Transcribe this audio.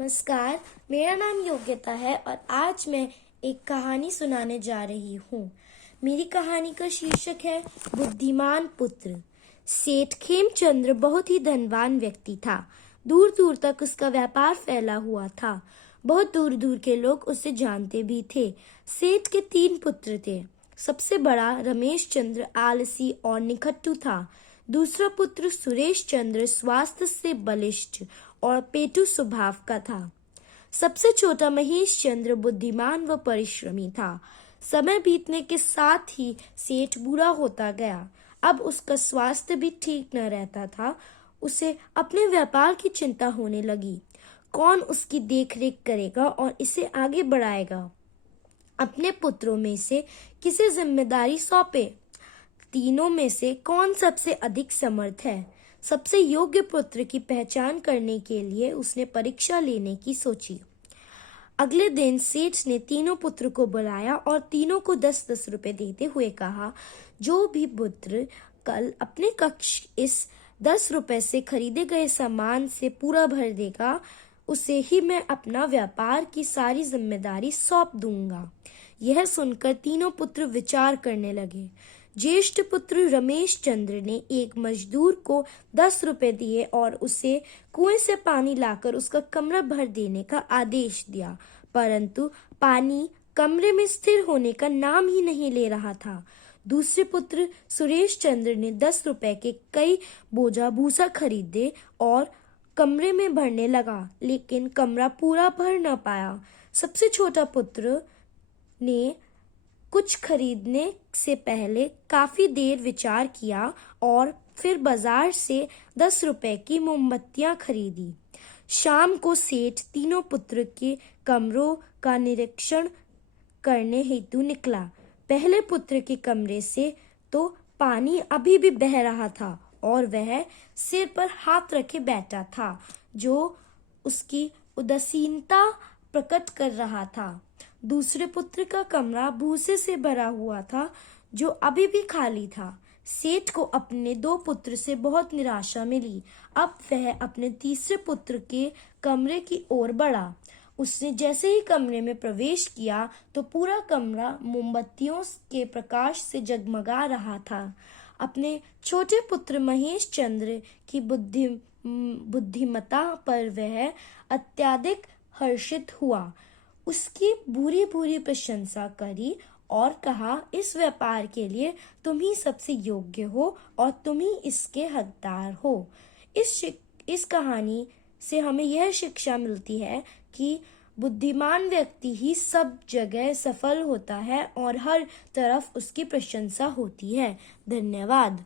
नमस्कार। मेरा नाम योग्यता है और आज मैं एक कहानी सुनाने जा रही हूँ। मेरी कहानी का शीर्षक है बुद्धिमान पुत्र। सेठ खेमचंद्र बहुत ही धनवान व्यक्ति था। दूर दूर तक उसका व्यापार फैला हुआ था। बहुत दूर दूर के लोग उसे जानते भी थे। सेठ के 3 पुत्र थे। सबसे बड़ा रमेश चंद्र आलसी और निकट्टू था। दूसरा पुत्र सुरेश चंद्र स्वास्थ्य से बलिष्ठ और पेटू स्वभाव का था। सबसे छोटा महेश चंद्र बुद्धिमान व परिश्रमी था। समय बीतने के साथ ही सेठ बूढ़ा होता गया। अब उसका स्वास्थ्य भी ठीक न रहता था। उसे अपने व्यापार की चिंता होने लगी। कौन उसकी देखरेख करेगा और इसे आगे बढ़ाएगा? अपने पुत्रों में से किसे जिम्मेदारी सौंपे? तीनों में से कौन सबसे अधिक समर्थ है? सबसे योग्य पुत्र की पहचान करने के लिए उसने परीक्षा लेने की सोची। अगले दिन सेठ ने तीनों पुत्र को बुलाया और तीनों को 10-10 रुपए देते हुए कहा, जो भी पुत्र कल अपने कक्ष इस 10 रुपए से खरीदे गए सामान से पूरा भर देगा, उसे ही मैं अपना व्यापार की सारी जिम्मेदारी सौंप दूंगा। यह सुनकर तीनों पुत्र विचार करने लगे। ज्येष्ठ पुत्र रमेश चंद्र ने एक मजदूर को 10 रुपए दिए और उसे कुएं से पानी लाकर उसका कमरा भर देने का आदेश दिया, परंतु पानी कमरे में स्थिर होने का नाम ही नहीं ले रहा था। दूसरे पुत्र सुरेश चंद्र ने 10 रुपए के कई बोझा भूसा खरीदे और कमरे में भरने लगा, लेकिन कमरा पूरा भर न पाया। सबसे छोटा पुत्र ने कुछ खरीदने से पहले काफी देर विचार किया और फिर बाजार से 10 रुपए की मोमबत्तियां खरीदी। शाम को सेठ तीनों पुत्र के कमरों का निरीक्षण करने हेतु निकला। पहले पुत्र के कमरे से तो पानी अभी भी बह रहा था और वह सिर पर हाथ रखे बैठा था, जो उसकी उदासीनता प्रकट कर रहा था। दूसरे पुत्र का कमरा भूसे से भरा हुआ था, जो अभी भी खाली था। सेठ को अपने 2 पुत्र से बहुत निराशा मिली। अब वह अपने तीसरे पुत्र के कमरे की ओर बढ़ा। उसने जैसे ही कमरे में प्रवेश किया तो पूरा कमरा मोमबत्तियों के प्रकाश से जगमगा रहा था। अपने छोटे पुत्र महेश चंद्र की बुद्धिमत्ता पर वह अत्यधिक हर्षित हुआ। उसकी पूरी पूरी प्रशंसा करी और कहा, इस व्यापार के लिए तुम ही सबसे योग्य हो और तुम ही इसके हकदार हो। इस कहानी से हमें यह शिक्षा मिलती है कि बुद्धिमान व्यक्ति ही सब जगह सफल होता है और हर तरफ उसकी प्रशंसा होती है। धन्यवाद।